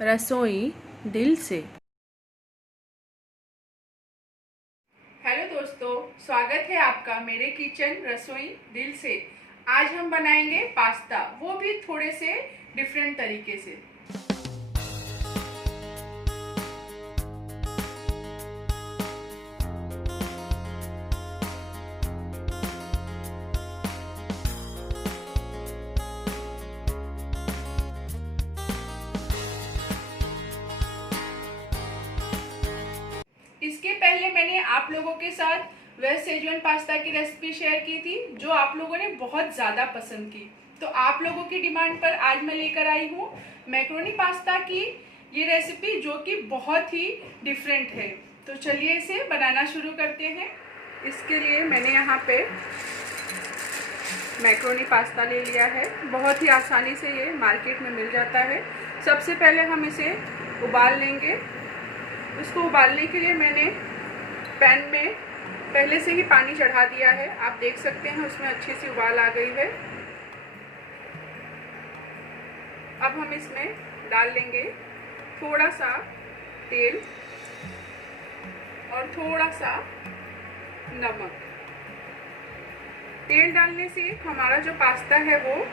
रसोई दिल से। हेलो दोस्तों, स्वागत है आपका मेरे किचन रसोई दिल से। आज हम बनाएंगे पास्ता, वो भी थोड़े से डिफरेंट तरीके से। इसके पहले मैंने आप लोगों के साथ वेज शेजवान पास्ता की रेसिपी शेयर की थी, जो आप लोगों ने बहुत ज़्यादा पसंद की। तो आप लोगों की डिमांड पर आज मैं लेकर आई हूँ मैक्रोनी पास्ता की ये रेसिपी, जो कि बहुत ही डिफरेंट है। तो चलिए इसे बनाना शुरू करते हैं। इसके लिए मैंने यहाँ पे मैक्रोनी पास्ता ले लिया है। बहुत ही आसानी से ये मार्केट में मिल जाता है। सबसे पहले हम इसे उबाल लेंगे। इसको उबालने के लिए मैंने पैन में पहले से ही पानी चढ़ा दिया है। आप देख सकते हैं उसमें अच्छी सी उबाल आ गई है। अब हम इसमें डाल लेंगे थोड़ा सा तेल और थोड़ा सा नमक। तेल डालने से हमारा जो पास्ता है वो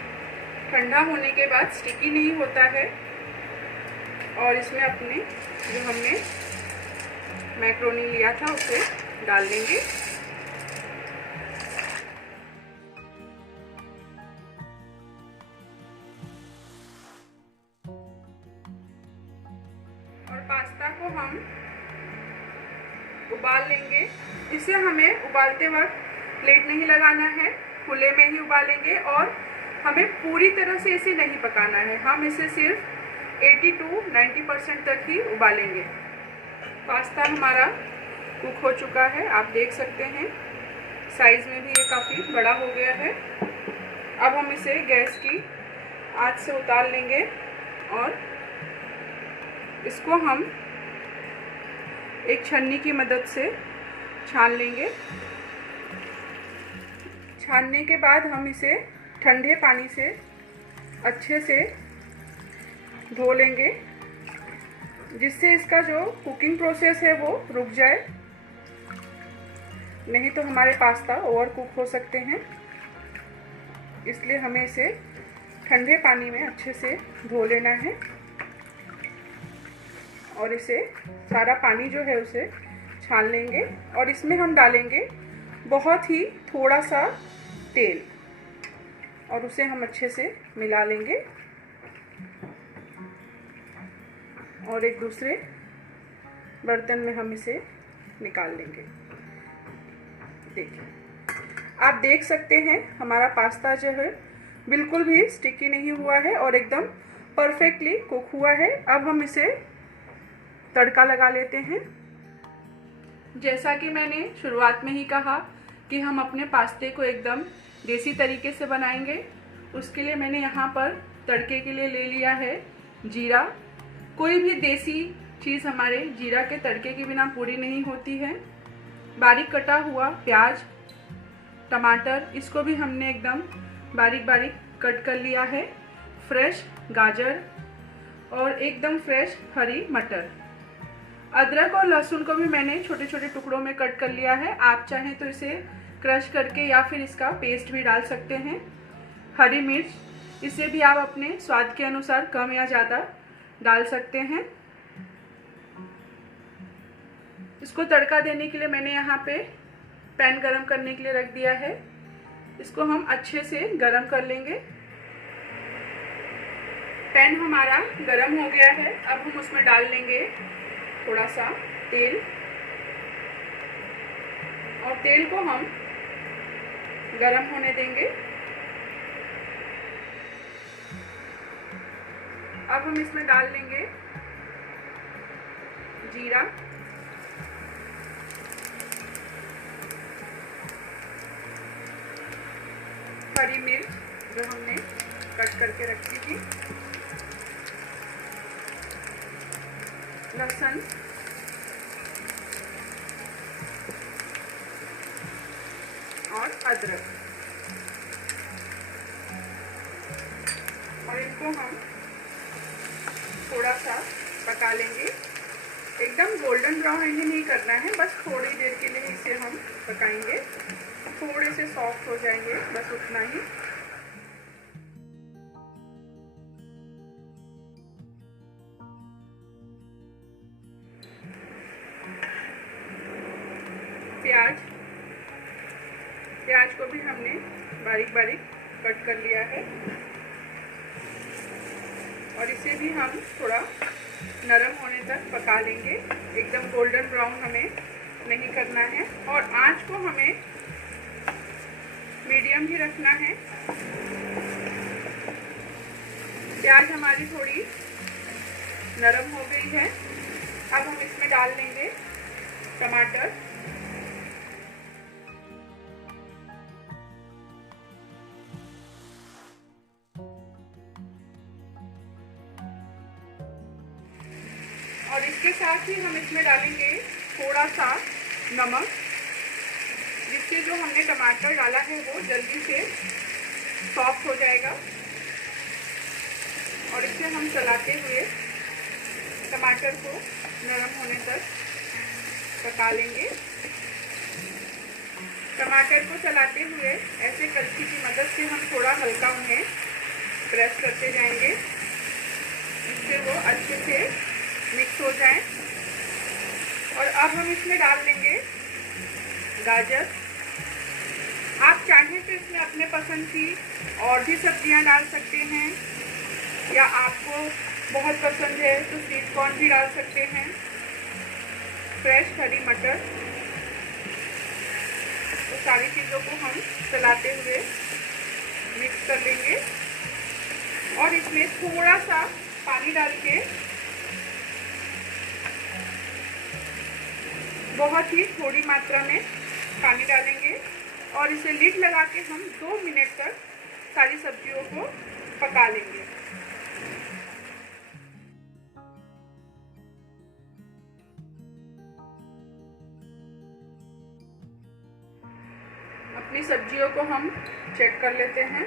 ठंडा होने के बाद स्टिकी नहीं होता है। और इसमें अपने जो हमने मैक्रोनी लिया था उसे डाल देंगे। और पास्ता को हम उबाल लेंगे। इसे हमें उबालते वक्त प्लेट नहीं लगाना है, खुले में ही उबालेंगे। और हमें पूरी तरह से इसे नहीं पकाना है, हम इसे सिर्फ 80 to 90% तक ही उबालेंगे। पास्ता हमारा कुक हो चुका है, आप देख सकते हैं। साइज़ में भी ये काफ़ी बड़ा हो गया है। अब हम इसे गैस की आंच से उतार लेंगे और इसको हम एक छन्नी की मदद से छान लेंगे। छानने के बाद हम इसे ठंडे पानी से अच्छे से धो लेंगे, जिससे इसका जो कुकिंग प्रोसेस है वो रुक जाए। नहीं तो हमारे पास्ता ओवर कुक हो सकते हैं। इसलिए हमें इसे ठंडे पानी में अच्छे से धो लेना है। और इसे सारा पानी जो है उसे छान लेंगे। और इसमें हम डालेंगे बहुत ही थोड़ा सा तेल और उसे हम अच्छे से मिला लेंगे। और एक दूसरे बर्तन में हम इसे निकाल लेंगे। देखिए, आप देख सकते हैं हमारा पास्ता जो है बिल्कुल भी स्टिकी नहीं हुआ है और एकदम परफेक्टली कुक हुआ है। अब हम इसे तड़का लगा लेते हैं। जैसा कि मैंने शुरुआत में ही कहा कि हम अपने पास्ते को एकदम देसी तरीके से बनाएंगे। उसके लिए मैंने यहाँ पर तड़के के लिए ले लिया है जीरा। कोई भी देसी चीज़ हमारे जीरा के तड़के के बिना पूरी नहीं होती है। बारीक कटा हुआ प्याज, टमाटर, इसको भी हमने एकदम बारीक बारीक कट कर लिया है। फ्रेश गाजर और एकदम फ्रेश हरी मटर। अदरक और लहसुन को भी मैंने छोटे छोटे टुकड़ों में कट कर लिया है। आप चाहें तो इसे क्रश करके या फिर इसका पेस्ट भी डाल सकते हैं। हरी मिर्च, इसे भी आप अपने स्वाद के अनुसार कम या ज़्यादा डाल सकते हैं। इसको तड़का देने के लिए मैंने यहाँ पे पैन गरम करने के लिए रख दिया है। इसको हम अच्छे से गरम कर लेंगे। पैन हमारा गरम हो गया है। अब हम उसमें डाल लेंगे थोड़ा सा तेल। और तेल को हम गरम होने देंगे। अब हम इसमें डाल लेंगे जीरा, हरी मिर्च जो हमने कट करके रखी थी, लहसुन और अदरक। और इनको हम थोड़ा सा लेंगे। एकदम गोल्डन ब्राउन इन्हें नहीं करना है, बस थोड़ी देर के लिए इसे हम पकाएंगे, थोड़े से सॉफ्ट हो जाएंगे, बस उतना ही। प्याज को भी हमने बारीक बारीक कट कर लिया है और इसे भी हम थोड़ा नरम होने तक पका लेंगे। एकदम गोल्डन ब्राउन हमें नहीं करना है और आंच को हमें मीडियम ही रखना है। प्याज हमारी थोड़ी नरम हो गई है। अब हम इसमें डाल देंगे टमाटर। और इसके साथ ही हम इसमें डालेंगे थोड़ा सा नमक, जिससे जो हमने टमाटर डाला है वो जल्दी से सॉफ्ट हो जाएगा। और इसे हम चलाते हुए टमाटर को नरम होने तक पका लेंगे। टमाटर को चलाते हुए ऐसे कलछी की मदद से हम थोड़ा हल्का उन्हें प्रेस करते जाएंगे, जिससे वो अच्छे से मिक्स हो जाए। और अब हम इसमें डाल देंगे गाजर। आप चाहें तो इसमें अपने पसंद की और भी सब्जियां डाल सकते हैं, या आपको बहुत पसंद है तो स्वीट कॉर्न भी डाल सकते हैं, फ्रेश हरी मटर। तो सारी चीज़ों को हम चलाते हुए मिक्स कर लेंगे और इसमें थोड़ा सा पानी डाल के बहुत ही थोड़ी मात्रा में पानी डालेंगे और इसे लिड लगा के हम 2 मिनट तक सारी सब्जियों को पका लेंगे। अपनी सब्जियों को हम चेक कर लेते हैं।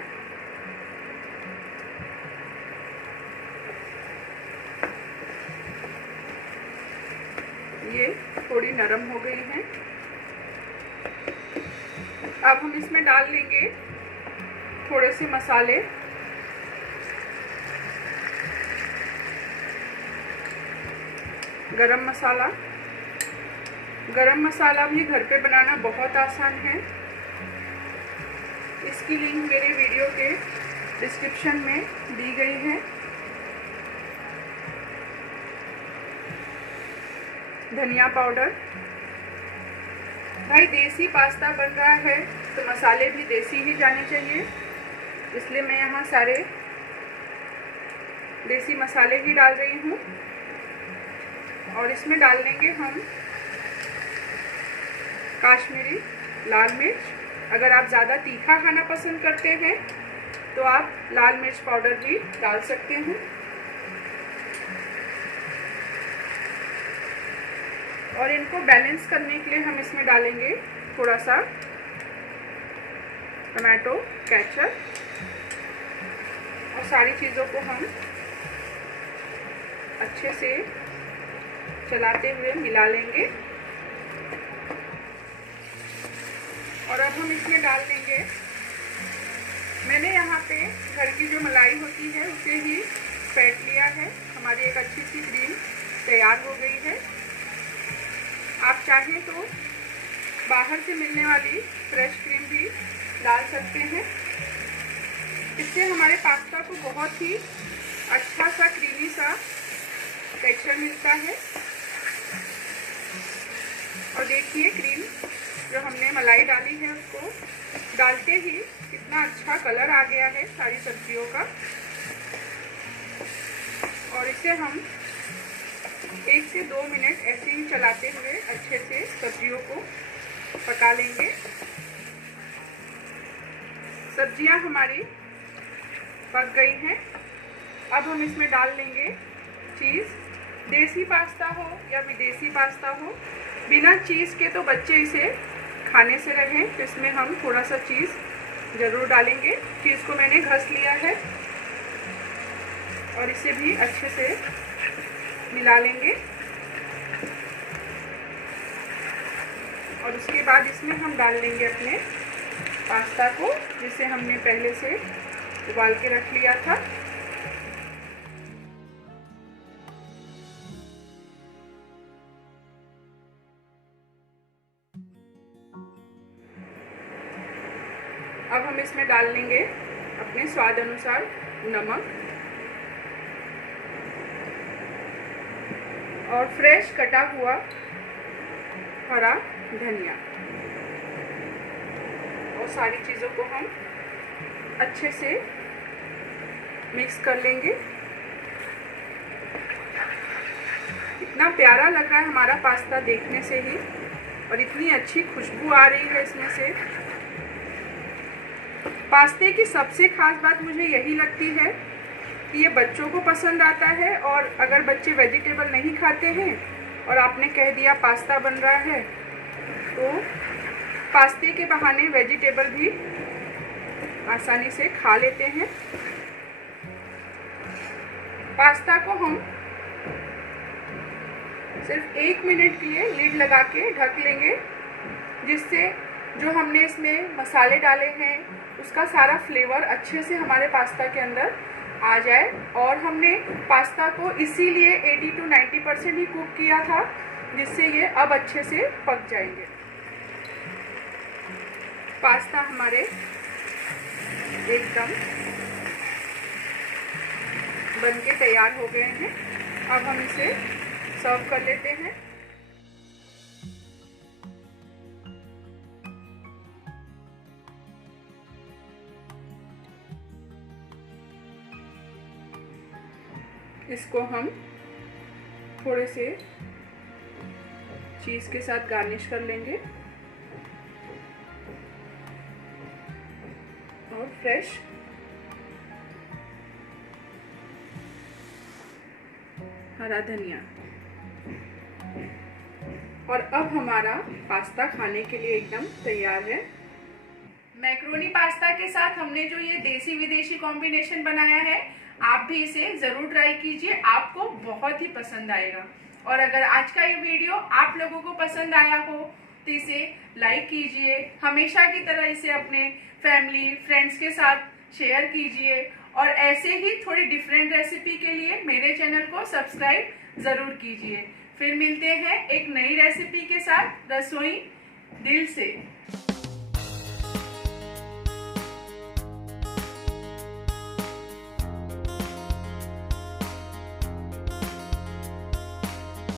ये थोड़ी नरम हो गई हैं। अब हम इसमें डाल लेंगे थोड़े से मसाले। गरम मसाला। गरम मसाला भी घर पे बनाना बहुत आसान है। इसकी लिंक मेरे वीडियो के डिस्क्रिप्शन में दी गई है। धनिया पाउडर। भाई देसी पास्ता बन रहा है तो मसाले भी देसी ही जाने चाहिए, इसलिए मैं यहाँ सारे देसी मसाले ही डाल रही हूँ। और इसमें डाल लेंगे हम काश्मीरी लाल मिर्च। अगर आप ज़्यादा तीखा खाना पसंद करते हैं तो आप लाल मिर्च पाउडर भी डाल सकते हैं। और इनको बैलेंस करने के लिए हम इसमें डालेंगे थोड़ा सा टमाटो केचप और सारी चीज़ों को हम अच्छे से चलाते हुए मिला लेंगे। और अब हम इसमें डाल देंगे, मैंने यहाँ पे घर की जो मलाई होती है उसे ही फेंट लिया है। हमारी एक अच्छी सी क्रीम तैयार हो गई है। आप चाहें तो बाहर से मिलने वाली फ्रेश क्रीम भी डाल सकते हैं। इससे हमारे पास्ता को बहुत ही अच्छा सा क्रीमी सा टेक्सचर मिलता है। और देखिए क्रीम जो हमने मलाई डाली है उसको डालते ही कितना अच्छा कलर आ गया है सारी सब्जियों का। और इसे हम 1 से 2 मिनट ऐसे ही चलाते हुए अच्छे से सब्जियों को पका लेंगे। सब्जियां हमारी पक गई हैं। अब हम इसमें डाल लेंगे चीज़। देसी पास्ता हो या विदेशी पास्ता हो, बिना चीज़ के तो बच्चे इसे खाने से रहें, तो इसमें हम थोड़ा सा चीज़ ज़रूर डालेंगे। चीज़ को मैंने घस लिया है और इसे भी अच्छे से मिला लेंगे और उसके बाद इसमें हम डाल लेंगे अपने पास्ता को, जिसे हमने पहले से उबाल के रख लिया था। अब हम इसमें डाल लेंगे अपने स्वाद अनुसार नमक और फ्रेश कटा हुआ हरा धनिया, और सारी चीज़ों को हम अच्छे से मिक्स कर लेंगे। इतना प्यारा लग रहा है हमारा पास्ता देखने से ही, और इतनी अच्छी खुशबू आ रही है इसमें से। पास्ते की सबसे खास बात मुझे यही लगती है कि ये बच्चों को पसंद आता है, और अगर बच्चे वेजिटेबल नहीं खाते हैं और आपने कह दिया पास्ता बन रहा है, तो पास्ते के बहाने वेजिटेबल भी आसानी से खा लेते हैं। पास्ता को हम सिर्फ 1 मिनट के लिए लीड लगा के ढक लेंगे, जिससे जो हमने इसमें मसाले डाले हैं उसका सारा फ्लेवर अच्छे से हमारे पास्ता के अंदर आ जाए। और हमने पास्ता को इसीलिए 80 to 90% ही कुक किया था, जिससे ये अब अच्छे से पक जाएंगे। पास्ता हमारे एकदम बनके तैयार हो गए हैं। अब हम इसे सर्व कर लेते हैं। इसको हम थोड़े से चीज़ के साथ गार्निश कर लेंगे और फ्रेश हरा धनिया। और अब हमारा पास्ता खाने के लिए एकदम तैयार है। मैक्रोनी पास्ता के साथ हमने जो ये देसी विदेशी कॉम्बिनेशन बनाया है, आप भी इसे जरूर ट्राई कीजिए, आपको बहुत ही पसंद आएगा। और अगर आज का ये वीडियो आप लोगों को पसंद आया हो तो इसे लाइक कीजिए, हमेशा की तरह इसे अपने फैमिली फ्रेंड्स के साथ शेयर कीजिए, और ऐसे ही थोड़ी डिफरेंट रेसिपी के लिए मेरे चैनल को सब्सक्राइब जरूर कीजिए। फिर मिलते हैं एक नई रेसिपी के साथ, रसोई दिल से।